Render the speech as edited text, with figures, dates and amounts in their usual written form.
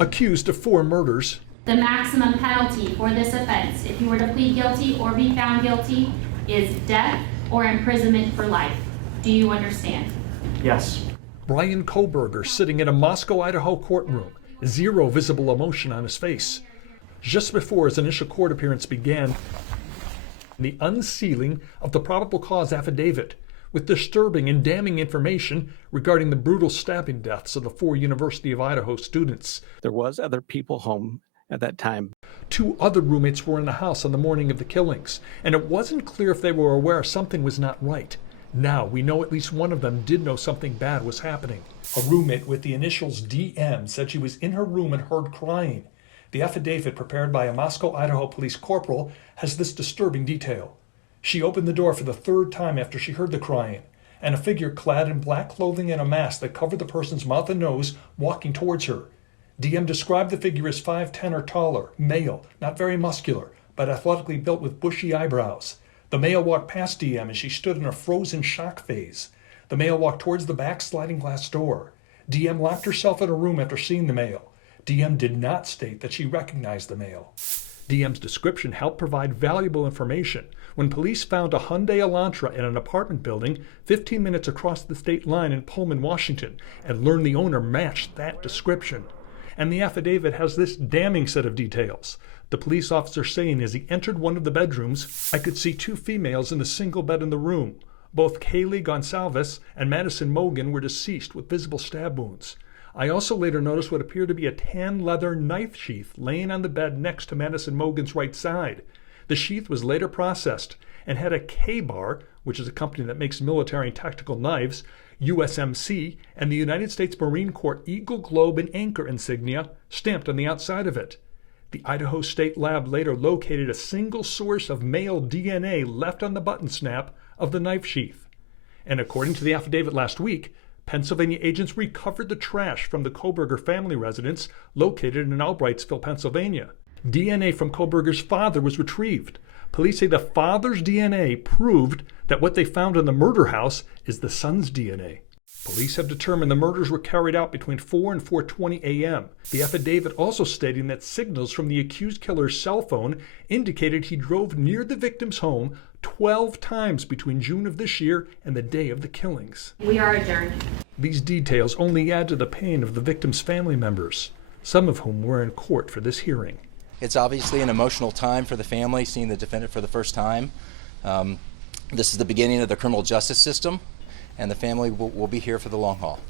Accused of 4 murders. The maximum penalty for this offense, if you were to plead guilty or be found guilty, is death or imprisonment for life. Do you understand? Yes. Brian Koberger sitting in a Moscow, Idaho courtroom, 0 visible emotion on his face. Just before his initial court appearance began, the unsealing of the probable cause affidavit with disturbing and damning information regarding the brutal stabbing deaths of the 4 University of Idaho students. There was other people home at that time. 2 other roommates were in the house on the morning of the killings, and it wasn't clear if they were aware something was not right. Now we know at least one of them did know something bad was happening. A roommate with the initials DM said she was in her room and heard crying. The affidavit prepared by a Moscow, Idaho police corporal has this disturbing detail. She opened the door for the 3rd time after she heard the crying, and a figure clad in black clothing and a mask that covered the person's mouth and nose walking towards her. DM described the figure as 5'10" or taller, male, not very muscular, but athletically built with bushy eyebrows. The male walked past DM as she stood in a frozen shock phase. The male walked towards the back sliding glass door. DM locked herself in a room after seeing the male. DM did not state that she recognized the male. DM's description helped provide valuable information when police found a Hyundai Elantra in an apartment building 15 minutes across the state line in Pullman, Washington, and learned the owner matched that description. And the affidavit has this damning set of details. The police officer saying as he entered one of the bedrooms, "I could see 2 females in the single bed in the room. Both Kaylee Gonsalves and Madison Mogan were deceased with visible stab wounds. I also later noticed what appeared to be a tan leather knife sheath laying on the bed next to Madison Mogan's right side. The sheath was later processed and had a K-Bar, which is a company that makes military and tactical knives, USMC, and the United States Marine Corps Eagle Globe and Anchor insignia stamped on the outside of it. The Idaho State Lab later located a single source of male DNA left on the button snap of the knife sheath. And according to the affidavit last week, Pennsylvania agents recovered the trash from the Koberger family residence located in Albrightsville, Pennsylvania. DNA from Koberger's father was retrieved. Police say the father's DNA proved that what they found in the murder house is the son's DNA. Police have determined the murders were carried out between 4 and 4:20 a.m. The affidavit also stating that signals from the accused killer's cell phone indicated he drove near the victim's home 12 times between June of this year and the day of the killings. We are adjourned. These details only add to the pain of the victim's family members, some of whom were in court for this hearing. It's obviously an emotional time for the family, seeing the defendant for the first time. This is the beginning of the criminal justice system, and the family will be here for the long haul.